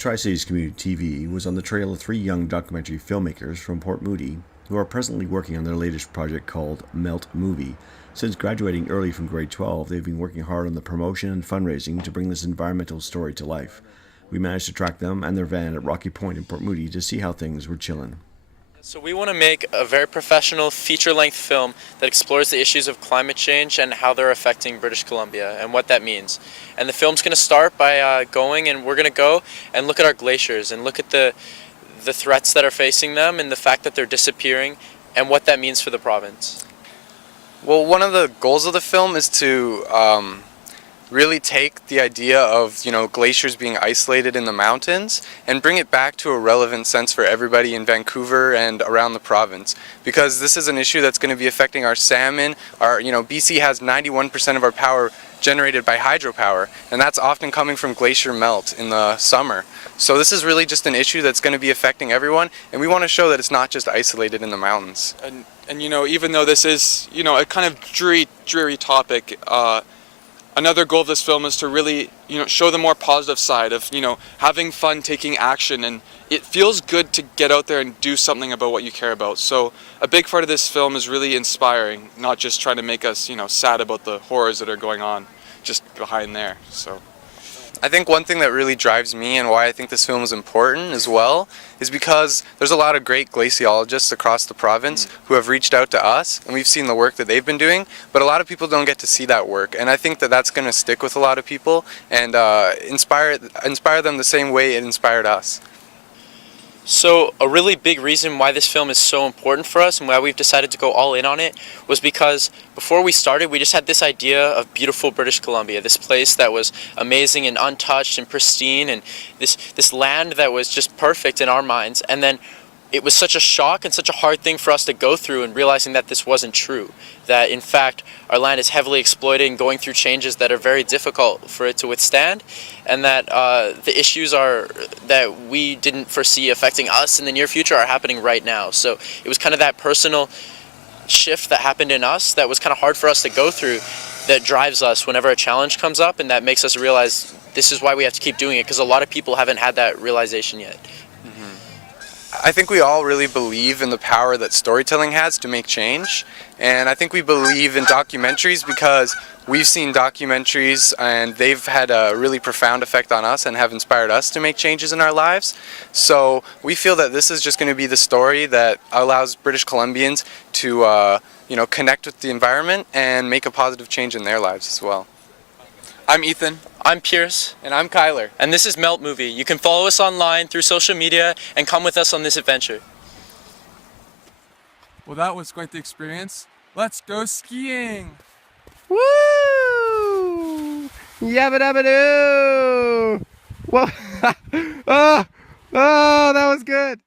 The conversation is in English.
Tri-Cities Community TV was on the trail of three young documentary filmmakers from Port Moody who are presently working on their latest project called Melt Movie. Since graduating early from grade 12, they've been working hard on the promotion and fundraising to bring this environmental story to life. We managed to track them and their van at Rocky Point in Port Moody to see how things were chillin'. So we want to make a very professional feature-length film that explores the issues of climate change and how they're affecting British Columbia and what that means. And the film's going to start by we're going to go and look at our glaciers and look at the threats that are facing them and the fact that they're disappearing and what that means for the province. Well, one of the goals of the film is to really take the idea of, glaciers being isolated in the mountains and bring it back to a relevant sense for everybody in Vancouver and around the province. Because this is an issue that's going to be affecting our salmon. BC has 91% of our power generated by hydropower, and that's often coming from glacier melt in the summer. So this is really just an issue that's going to be affecting everyone, and we want to show that it's not just isolated in the mountains. And even though this is, a kind of dreary topic, another goal of this film is to really, show the more positive side of, having fun, taking action, and it feels good to get out there and do something about what you care about. So a big part of this film is really inspiring, not just trying to make us, sad about the horrors that are going on just behind there. So I think one thing that really drives me and why I think this film is important as well is because there's a lot of great glaciologists across the province who have reached out to us, and we've seen the work that they've been doing, but a lot of people don't get to see that work, and I think that that's going to stick with a lot of people and inspire them the same way it inspired us. So a really big reason why this film is so important for us and why we've decided to go all in on it was because before we started, we just had this idea of beautiful British Columbia, this place that was amazing and untouched and pristine, and this land that was just perfect in our minds. And then it was such a shock and such a hard thing for us to go through, and realizing that this wasn't true, that in fact our land is heavily exploited and going through changes that are very difficult for it to withstand, and that the issues that we didn't foresee affecting us in the near future are happening right now. So it was kind of that personal shift that happened in us that was kind of hard for us to go through, that drives us whenever a challenge comes up, and that makes us realize this is why we have to keep doing it, because a lot of people haven't had that realization yet. I think we all really believe in the power that storytelling has to make change, and I think we believe in documentaries because we've seen documentaries and they've had a really profound effect on us and have inspired us to make changes in our lives. So we feel that this is just going to be the story that allows British Columbians to connect with the environment and make a positive change in their lives as well. I'm Ethan. I'm Pierce. And I'm Kyler. And this is Melt Movie. You can follow us online through social media and come with us on this adventure. Well, that was quite the experience. Let's go skiing! Woo! Yabba dabba doo! Whoa! Oh, that was good!